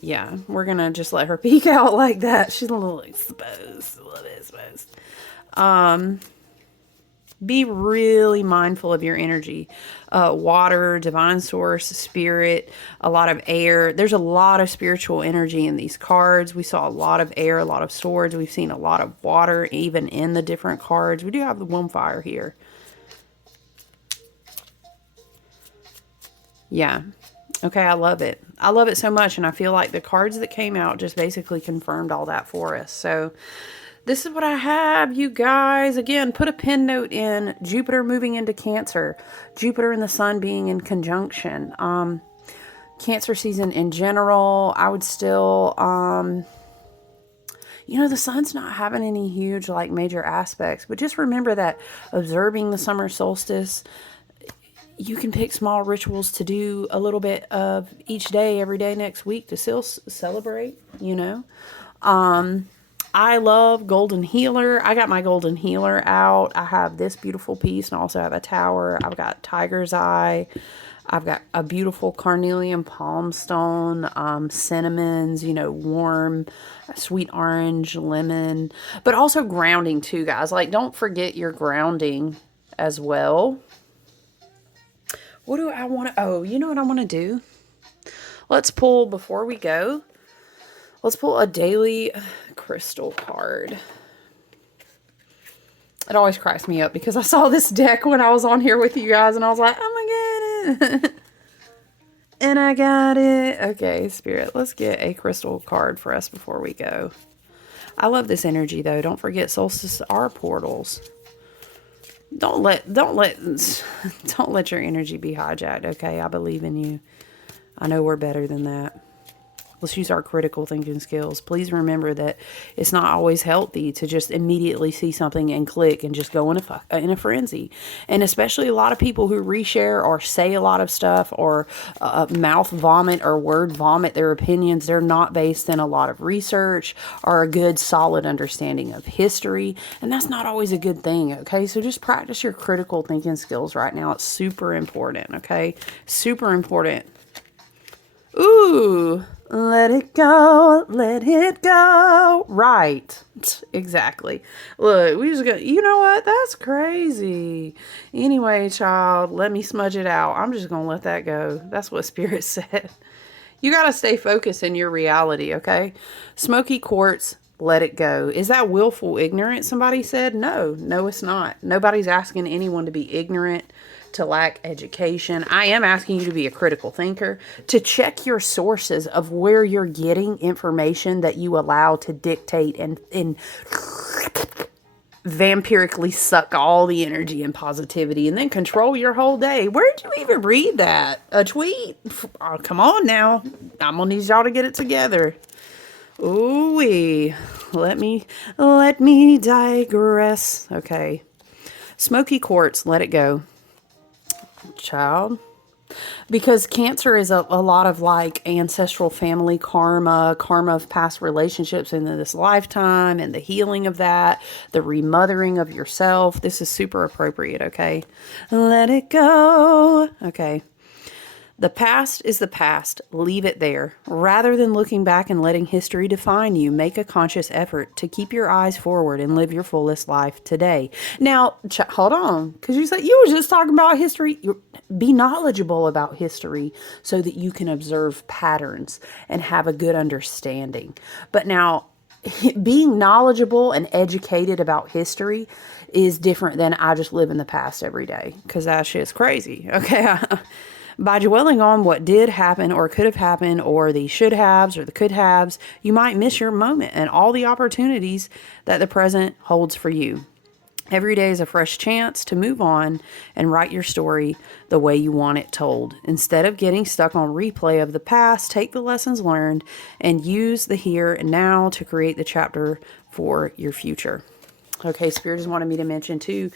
yeah, we're going to just let her peek out like that. She's a little exposed, a little bit exposed. Be really mindful of your energy. Water, divine source, spirit, a lot of air. There's a lot of spiritual energy in these cards. We saw a lot of air, a lot of swords. We've seen a lot of water even in the different cards. We do have the one fire here. Yeah. Okay, I love it. I love it so much, and I feel like the cards that came out just basically confirmed all that for us. So this is what I have, you guys. Again, put a pin note in Jupiter moving into Cancer. Jupiter and the Sun being in conjunction. Cancer season in general, I would still, you know, the Sun's not having any huge, like, major aspects. But just remember that observing the summer solstice, you can pick small rituals to do a little bit of each day, every day next week to still celebrate, you know. I love Golden Healer. I got my Golden Healer out. I have this beautiful piece, and I also have a tower. I've got Tiger's Eye. I've got a beautiful carnelian palm stone, cinnamons, you know, warm, sweet orange, lemon, but also grounding too, guys. Like, don't forget your grounding as well. What do I want to, oh, you know what I want to do? Let's pull, before we go, let's pull a daily crystal card. It always cracks me up because I saw this deck when I was on here with you guys and I was like, oh my god. And I got it. Okay, Spirit, let's get a crystal card for us before we go. I love this energy though. Don't forget solstices are portals. Don't let your energy be hijacked, okay? I believe in you. I know we're better than that. Let's use our critical thinking skills. Please remember that it's not always healthy to just immediately see something and click and just go in a frenzy. And especially a lot of people who reshare or say a lot of stuff or mouth vomit or word vomit their opinions. They're not based in a lot of research or a good solid understanding of history. And that's not always a good thing, okay? So just practice your critical thinking skills right now. It's super important, okay? Super important. Ooh. Let it go, let it go. Right. Exactly. Look, we just got, you know what? That's crazy. Anyway, child, let me smudge it out. I'm just going to let that go. That's what Spirit said. You got to stay focused in your reality, okay? Smoky quartz, let it go. Is that willful ignorance, somebody said? No, it's not. Nobody's asking anyone to be ignorant, to lack education. I am asking you to be a critical thinker, to check your sources of where you're getting information that you allow to dictate and vampirically suck all the energy and positivity and then control your whole day. Where did you even read that? A tweet? Oh, come on now. I'm gonna need y'all to get it together. Ooh-wee. Let me digress. Okay. Smoky quartz, let it go. Child, because Cancer is a lot of like ancestral family karma of past relationships in this lifetime and the healing of that, the remothering of yourself. This is super appropriate, okay? Let it go. Okay. The past is the past. Leave it there. Rather than looking back and letting history define you, make a conscious effort to keep your eyes forward and live your fullest life today. Now, hold on, because you said you were just talking about history. Be knowledgeable about history so that you can observe patterns and have a good understanding. But now, being knowledgeable and educated about history is different than I just live in the past every day, because that shit's crazy. Okay. By dwelling on what did happen or could have happened or the should haves or the could haves, you might miss your moment and all the opportunities that the present holds for you. Every day is a fresh chance to move on and write your story the way you want it told. Instead of getting stuck on replay of the past, take the lessons learned and use the here and now to create the chapter for your future. Okay, Spirit just wanted me to mention too,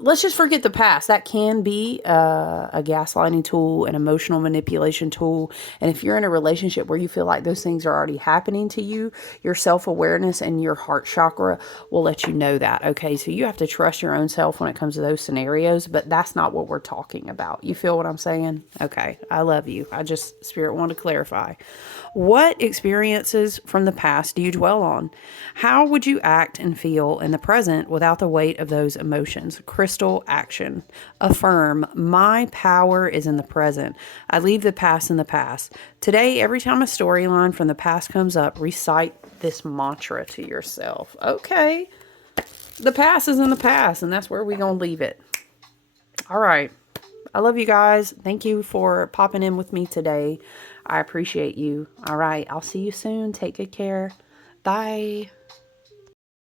let's just forget the past. That can be a gaslighting tool, an emotional manipulation tool. And if you're in a relationship where you feel like those things are already happening to you, your self-awareness and your heart chakra will let you know that. Okay, so you have to trust your own self when it comes to those scenarios, but that's not what we're talking about. You feel what I'm saying? Okay, I love you. Spirit wanted to clarify. What experiences from the past do you dwell on? How would you act and feel in the present without the weight of those emotions? Crystal action. Affirm, my power is in the present. I leave the past in the past. Today, every time a storyline from the past comes up, recite this mantra to yourself. Okay, the past is in the past, and that's where we're going to leave it. All right. I love you guys. Thank you for popping in with me today. I appreciate you. All right. I'll see you soon. Take good care. Bye.